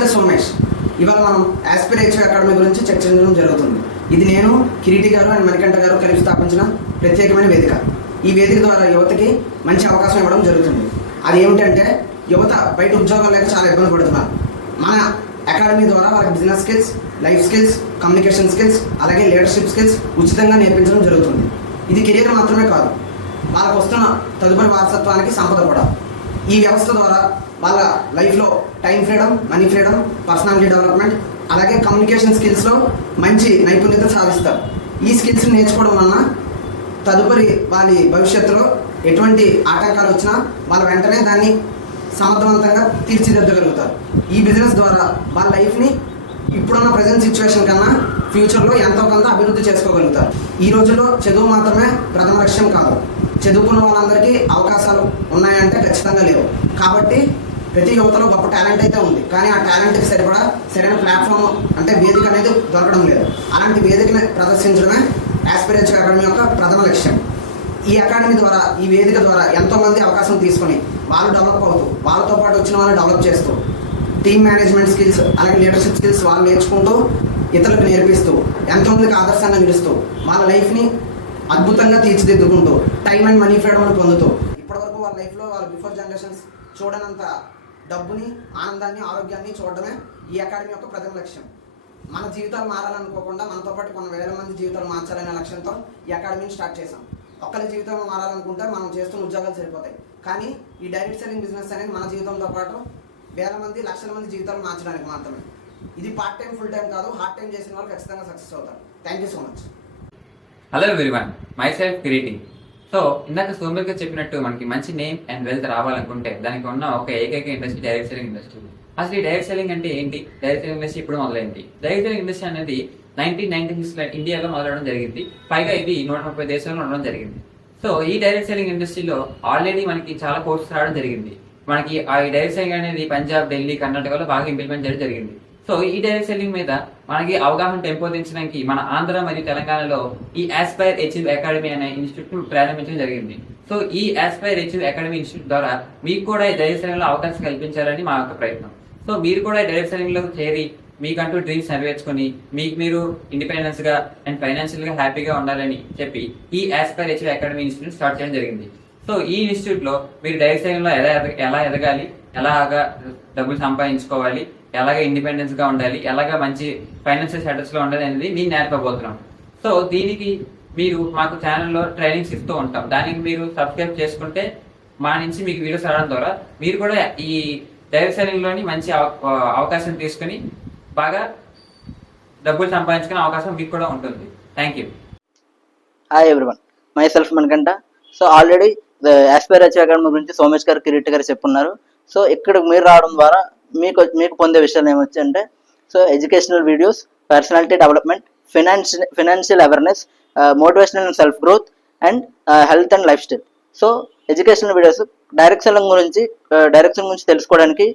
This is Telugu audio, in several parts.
సరే సోమేష్, ఇవాళ మనం ఆస్పైర్ హెచ్యు అకాడమీ గురించి చర్చించడం జరుగుతుంది. ఇది నేను, కిరీటి గారు అండ్ మణికంఠ గారు కలిసి స్థాపించిన ప్రత్యేకమైన వేదిక. ఈ వేదిక ద్వారా యువతకి మంచి అవకాశం ఇవ్వడం జరుగుతుంది. అది ఏమిటంటే, యువత బయట ఉద్యోగాలు లేక చాలా ఇబ్బంది పడుతున్నారు. మన అకాడమీ ద్వారా వాళ్ళకి business skills, life skills, communication skills, అలాగే లీడర్షిప్ స్కిల్స్ ఉచితంగా నేర్పించడం జరుగుతుంది. ఇది కెరీర్ మాత్రమే కాదు, వాళ్ళకు వస్తున్న తదుపరి వారసత్వానికి సంపద కూడా. ఈ వ్యవస్థ ద్వారా వాళ్ళ లైఫ్లో time freedom, money freedom, personality development, అలాగే కమ్యూనికేషన్ స్కిల్స్లో మంచి నైపుణ్యత సాధిస్తారు. ఈ స్కిల్స్ నేర్చుకోవడం వలన తదుపరి వాళ్ళ భవిష్యత్తులో ఎటువంటి ఆటంకాలు వచ్చినా వాళ్ళు వెంటనే దాన్ని సమర్థవంతంగా తీర్చిదిద్దగలుగుతారు. ఈ బిజినెస్ ద్వారా వాళ్ళ లైఫ్ని ఇప్పుడున్న ప్రజెంట్ సిచ్యువేషన్ కన్నా ఫ్యూచర్లో ఎంతో కొంత అభివృద్ధి చేసుకోగలుగుతారు. ఈ రోజుల్లో చదువు మాత్రమే ప్రథమ లక్ష్యం కాదు. చదువుకున్న వాళ్ళందరికీ అవకాశాలు ఉన్నాయంటే ఖచ్చితంగా లేవు. కాబట్టి ప్రతి యువతలో గొప్ప టాలెంట్ అయితే ఉంది, కానీ ఆ టాలెంట్కి సరిపడా సరైన ప్లాట్ఫామ్ అంటే వేదిక అనేది దొరకడం లేదు. అలాంటి వేదికని ప్రదర్శించడమే ఆస్పైర్ హెచ్యు అకాడమీ యొక్క ప్రథమ లక్ష్యం. ఈ అకాడమీ ద్వారా, ఈ వేదిక ద్వారా ఎంతోమంది అవకాశం తీసుకొని వాళ్ళు డెవలప్ అవుతూ, వాళ్ళతో పాటు వచ్చిన వాళ్ళు డెవలప్ చేస్తూ, టీమ్ మేనేజ్మెంట్ స్కిల్స్, అలాగే లీడర్షిప్ స్కిల్స్ వాళ్ళు నేర్చుకుంటూ, ఇతరులకు నేర్పిస్తూ, ఎంతోమందికి ఆదర్శంగా నిలుస్తూ, వాళ్ళ లైఫ్ని అద్భుతంగా తీర్చిదిద్దుకుంటూ, టైం అండ్ మనీ ఫ్రీడమ్ పొందుతూ, ఇప్పటివరకు వాళ్ళ లైఫ్లో వాళ్ళ బిఫోర్ జనరేషన్స్ చూడనంత డబ్బుని, ఆనందాన్ని, ఆరోగ్యాన్ని చూడడమే ఈ అకాడమీ యొక్క ప్రథమ లక్ష్యం. మన జీవితాలు మారాలనుకోకుండా మనతో పాటు కొన్ని వేల మంది జీవితాలు మార్చాలనే లక్ష్యంతో ఈ అకాడమీని స్టార్ట్ చేశాం. ఒక్కరి జీవితం మారాలనుకుంటే మనం చేస్తున్న ఉద్యోగాలు సరిపోతాయి, కానీ ఈ డైరెక్ట్ సెల్లింగ్ బిజినెస్ అనేది మన జీవితంతో పాటు వేల మంది, లక్షల మంది జీవితాలు మార్చడానికి మాత్రమే. ఇది పార్ట్ టైం, ఫుల్ టైం కాదు. హార్డ్ టైం చేసిన వాళ్ళు ఖచ్చితంగా సక్సెస్ అవుతారు. Thank you so much. Hello everyone, myself Kireeti. So ఇందాక సోమేష్ గారు చెప్పినట్టు మనకి మంచి నేమ్ అండ్ వెల్త్ రావాలనుకుంటే దానికి ఉన్న ఒక ఏకైక ఇండస్ట్రీ డైరెక్ట్ సెల్లింగ్ ఇండస్ట్రీ. అసలు ఈ డైరెక్ట్ సెల్లింగ్ అంటే ఏంటి? డైరెక్ట్ సెల్లింగ్ ఇండస్ట్రీ ఇప్పుడు మొదలైంది. డైరెక్ట్ సెల్లింగ్ ఇండస్ట్రీ అనేది 1996 ఇండియాలో మొదలవడం జరిగింది. పైగా ఇది 130 దేశాల్లో ఉండడం జరిగింది. సో ఈ డైరెక్ట్ సెల్లింగ్ ఇండస్ట్రీలో ఆల్రెడీ మనకి చాలా కోర్సెస్ రావడం జరిగింది. మనకి ఆ డైరెక్ట్ సెల్లింగ్ అనేది పంజాబ్, ఢిల్లీ, కర్ణాటకలో బాగా ఇంప్లిమెంట్ చేయడం జరిగింది. సో ఈ డైరెక్ట్ సెల్లింగ్ మీద మనకి అవగాహన పెంపొందించడానికి మన ఆంధ్ర మరియు తెలంగాణలో ఈ ఆస్పైర్ హెచ్యు అకాడమీ అనే ఇన్స్టిట్యూట్ ప్రారంభించడం జరిగింది. సో ఈ ఆస్పైర్ హెచ్యు అకాడమీ ఇన్స్టిట్యూట్ ద్వారా మీకు కూడా ఈ డైరెక్ట్ సెల్లింగ్ లో అవకాశం కల్పించాలని మా యొక్క ప్రయత్నం. సో మీరు కూడా డైరెక్ట్ సెల్లింగ్ లో చేరి మీకంటూ డ్రీమ్స్ నెరవేర్చుకొని మీకు మీరు ఇండిపెండెన్స్ గా అండ్ ఫైనాన్షియల్ గా హ్యాపీగా ఉండాలని చెప్పి ఈ ఆస్పైర్ హెచ్యు అకాడమీ ఇన్స్టిట్యూట్ స్టార్ట్ చేయడం జరిగింది. సో ఈ ఇన్స్టిట్యూట్ లో మీరు డైరెక్ట్ సెల్లింగ్ లో ఎలా ఎదగాలి, ఎలాగా డబ్బులు సంపాదించుకోవాలి, ఎలాగ ఇండిపెండెన్స్ గా ఉండాలి, ఎలాగ మంచి ఫైనాన్షియల్ స్టేటస్ లో ఉండాలి అనేది మేము నేర్పబోతున్నాం. సో దీనికి మీరు మాకు ఛానల్లో ట్రైనింగ్స్ ఇస్తూ ఉంటాం. దానికి మీరు సబ్స్క్రైబ్ చేసుకుంటే మా నుంచి మీకు వీడియోస్ రావడం ద్వారా మీరు కూడా ఈ డైరెక్ట్ సెల్లింగ్ లోని మంచి అవకాశం తీసుకుని బాగా డబ్బులు సంపాదించుకునే అవకాశం మీకు కూడా ఉంటుంది. Thank you. Hi everyone, my self Manikanta. So already Aspire హెచ్యు academy గురించి సోమేష్ గారు, కిరీటి గారు చెప్పున్నారు. సో ఇక్కడ మీరు రావడం ద్వారా మీకు పొందే విషయాలు ఏమొచ్చాయంటే, so educational videos, personality development, financial awareness, motivational and self growth and health and lifestyle. So educational videos direct selling గురించి తెలుసుకోవడానికి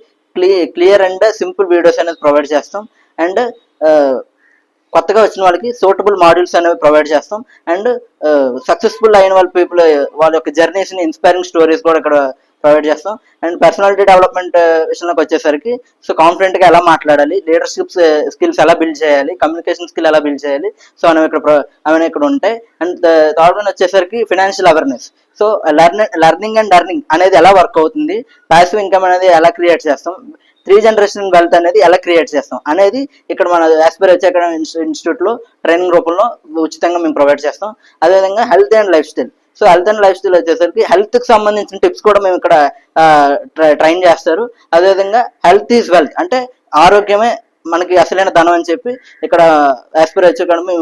క్లియర్ అండ్ సింపుల్ వీడియోస్ అనేది ప్రొవైడ్ చేస్తాం. అండ్ కొత్తగా వచ్చిన వాళ్ళకి సూటబుల్ మాడ్యూల్స్ అనేవి ప్రొవైడ్ చేస్తాం. అండ్ సక్సెస్ఫుల్ అయిన వాళ్ళ యొక్క జర్నీస్ని, ఇన్స్పైరింగ్ స్టోరీస్ కూడా ఇక్కడ ప్రొవైడ్ చేస్తాం. అండ్ పర్సనాలిటీ డెవలప్మెంట్ విషయంలోకి వచ్చేసరికి సో కాన్ఫిడెంట్గా ఎలా మాట్లాడాలి, లీడర్షిప్ స్కిల్స్ ఎలా బిల్డ్ చేయాలి, కమ్యూనికేషన్ స్కిల్ ఎలా బిల్డ్ చేయాలి, సో అవన్నీ ఇక్కడ ఉంటాయి. అండ్ థర్డ్ వన్ వచ్చేసరికి financial awareness. So learning and earning అనేది ఎలా వర్క్ అవుతుంది, ప్యాసివ్ ఇన్కమ్ అనేది ఎలా క్రియేట్ చేస్తాం, 3 జనరేషన్ వెల్త్ అనేది ఎలా క్రియేట్ చేస్తాం అనేది ఇక్కడ మన ఆస్పైర్ హెచ్యు అకాడమీ ఇన్స్టిట్యూట్లో ట్రైనింగ్ రూపంలో ఉచితంగా మేము ప్రొవైడ్ చేస్తాం. అదేవిధంగా health and lifestyle. So health and life style వచ్చేసరికి హెల్త్కి సంబంధించిన టిప్స్ కూడా మేము ఇక్కడ ట్రైన్ చేస్తారు. అదేవిధంగా హెల్త్ ఈజ్ వెల్త్, అంటే ఆరోగ్యమే మనకి అసలైన ధనం అని చెప్పి ఇక్కడ ఆస్పైర్ హెచ్యు అకాడమీ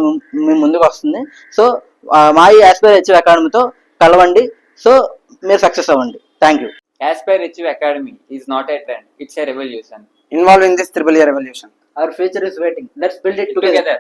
మీ ముందుకు వస్తుంది. సో మా ఈ ఆస్పైర్ హెచ్యు అకాడమీతో కలవండి. సో మీరు సక్సెస్ అవ్వండి. Thank you. Aspire HU Academy is not a trend, it's a revolution. Involved in this triple A revolution. Our future is waiting. Let's build it together.